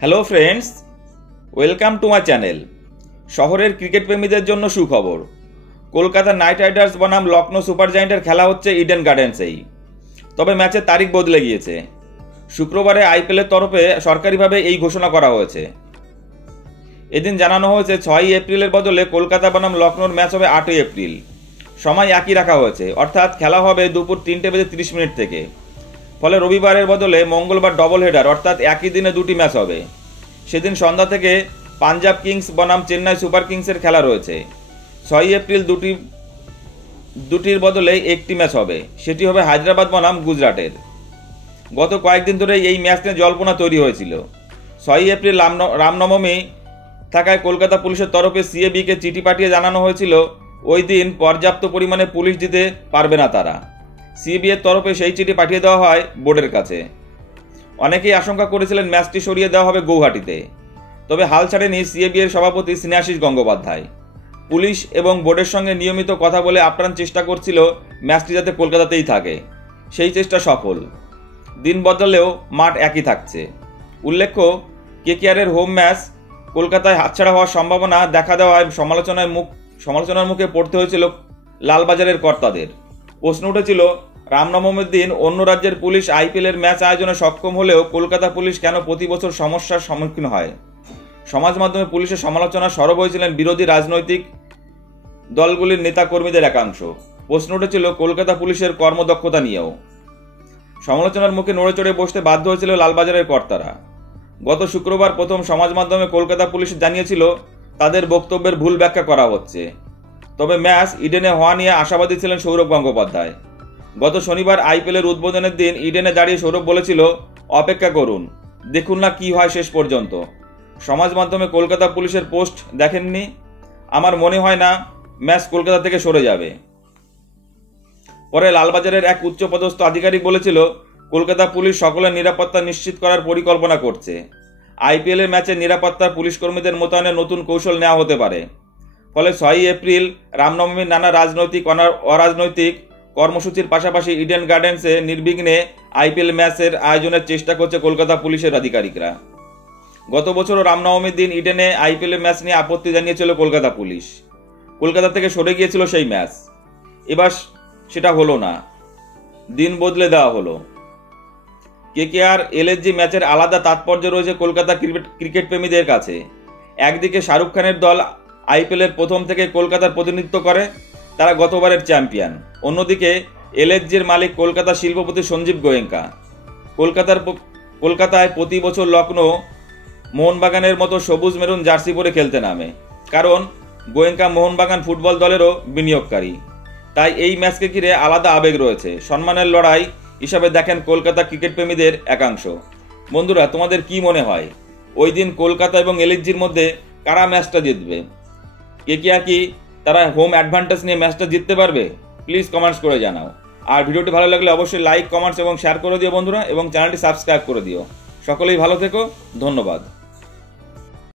Hello friends, welcome to my channel. শহরের cricket প্রেমীদের জন্য সুখবর। কলকাতা নাইট রাইডার্স বনাম লখনৌ সুপার জায়েন্টের খেলা হচ্ছে ইডেন গার্ডেন্সেই। তবে ম্যাচের তারিখ বদলে গিয়েছে। শুক্রবারে আইপিএলের তরফে সরকারিভাবে এই ঘোষণা করা হয়েছে। এদিন জানানো হয়েছে 6ই এপ্রিলের বদলে কলকাতা বনাম লখনৌর ম্যাচ হবে 8ই এপ্রিল। সময় একই রাখা হয়েছে, অর্থাৎ খেলা হবে দুপুর 3:30 থেকে। ফলে রবিবারের বদলে মঙ্গলবার ডবল হেডার, অর্থাৎ একই দিনে দুটি ম্যাচ হবে। সেদিন সন্ধ্যা থেকে পাঞ্জাব কিংস বনাম চেন্নাই সুপার কিংসের খেলা রয়েছে। 6ই এপ্রিল দুটির বদলে একটি ম্যাচ হবে, সেটি হবে হায়দ্রাবাদ বনাম গুজরাটের। গত কয়েকদিন ধরে এই ম্যাচ নিয়ে জল্পনা তৈরি হয়েছিল। 6ই এপ্রিল রামনবমী থাকায় কলকাতা পুলিশের তরফে সিএবিকে চিঠি পাঠিয়ে জানানো হয়েছিল ওই দিন পর্যাপ্ত পরিমাণে পুলিশ দিতে পারবে না তারা। সিএবি এর তরফে সেই চিঠি পাঠিয়ে দেওয়া হয় বোর্ডের কাছে। অনেকেই আশঙ্কা করেছিলেন ম্যাচটি সরিয়ে দেওয়া হবে গৌহাটিতে, তবে হাল ছাড়েনি সিএবি এর সভাপতি স্নেহাশিস গঙ্গোপাধ্যায়। পুলিশ এবং বোর্ডের সঙ্গে নিয়মিত কথা বলে আপ্রাণ চেষ্টা করছিল ম্যাচটি যাতে কলকাতাতেই থাকে। সেই চেষ্টা সফল। দিন বদলেও মাঠ একই থাকছে। উল্লেখ্য, কেকেআরের হোম ম্যাচ কলকাতায় হাতছাড়া হওয়ার সম্ভাবনা দেখা দেওয়ায় সমালোচনার মুখে পড়তে হয়েছিল লালবাজারের কর্তাদের। প্রশ্ন উঠেছিল, রামনবমীর দিন অন্য রাজ্যের পুলিশ আইপিএলের ম্যাচ আয়োজনে সক্ষম হলেও কলকাতা পুলিশ কেন প্রতি বছর সমস্যার সম্মুখীন হয়? সমাজ মাধ্যমে পুলিশের সমালোচনা সরব হয়েছিলেন বিরোধী রাজনৈতিক দলগুলির নেতাকর্মীদের একাংশ। প্রশ্ন উঠেছিল কলকাতা পুলিশের কর্মদক্ষতা নিয়েও। সমালোচনার মুখে নড়ে চড়ে বসতে বাধ্য হয়েছিল লালবাজারের কর্তারা। গত শুক্রবার প্রথম সমাজ মাধ্যমে কলকাতা পুলিশ জানিয়েছিল তাদের বক্তব্যের ভুল ব্যাখ্যা করা হচ্ছে। তবে ম্যাচ ইডেনে হওয়া নিয়ে আশাবাদী ছিলেন সৌরভ গঙ্গোপাধ্যায়। গত শনিবার আইপিএলের উদ্বোধনের দিন ইডেনে দাঁড়িয়ে সৌরভ বলেছিল, অপেক্ষা করুন, দেখুন না কি হয় শেষ পর্যন্ত। সমাজ মাধ্যমে কলকাতা পুলিশের পোস্ট দেখেননি? আমার মনে হয় না ম্যাচ কলকাতা থেকে সরে যাবে। পরে লালবাজারের এক উচ্চপদস্থ আধিকারিক বলেছিল, কলকাতা পুলিশ সকলের নিরাপত্তা নিশ্চিত করার পরিকল্পনা করছে। আইপিএলের ম্যাচের নিরাপত্তার পুলিশ কর্মীদের মোতায়েনের নতুন কৌশল নেওয়া হতে পারে। ফলে 6ই এপ্রিল রামনবমীর নানা রাজনৈতিক অরাজনৈতিক কর্মসূচির পাশাপাশি ইডেন গার্ডেন্সে নির্বিঘ্নে আইপিএল ম্যাচের আয়োজনের চেষ্টা করছে কলকাতা পুলিশের আধিকারিকরা। গত বছরও রামনবমীর দিন ইডেনে আইপিএল ম্যাচ নিয়ে আপত্তি জানিয়েছিল কলকাতা পুলিশ। কলকাতা থেকে সরে গিয়েছিল সেই ম্যাচ। এবার সেটা হলো না, দিন বদলে দেওয়া হলো। কেকেআর এলএসজি ম্যাচের আলাদা তাৎপর্য রয়েছে কলকাতা ক্রিকেট প্রেমীদের কাছে। একদিকে শাহরুখ খানের দল আইপিএলের প্রথম থেকে কলকাতার প্রতিনিধিত্ব করে, তারা গতবারের চ্যাম্পিয়ন। অন্যদিকে এলএসজির মালিক কলকাতা শিল্পপতি সঞ্জীব গোয়েঙ্কা। কলকাতায় প্রতি বছর লখনৌ মোহনবাগানের মতো সবুজ মেরুন জার্সি পরে খেলতে নামে, কারণ গোয়েঙ্কা মোহনবাগান ফুটবল দলেরও বিনিয়োগকারী। তাই এই ম্যাচকে ঘিরে আলাদা আবেগ রয়েছে। সম্মানের লড়াই হিসাবে দেখেন কলকাতা ক্রিকেট প্রেমীদের একাংশ। বন্ধুরা, তোমাদের কি মনে হয় ওই দিন কলকাতা এবং এলএসজির মধ্যে কারা ম্যাচটা জিতবে? কেকেআর কি তারা হোম অ্যাডভান্টেজ নিয়ে ম্যাচটা জিততে পারবে? প্লিজ কমেন্টস করে জানাও। আর ভিডিওটি ভালো লাগলে অবশ্যই লাইক, কমেন্টস এবং শেয়ার করে দিও বন্ধুরা, এবং চ্যানেলটি সাবস্ক্রাইব করে দিও। সকলেই ভালো থেকো, ধন্যবাদ।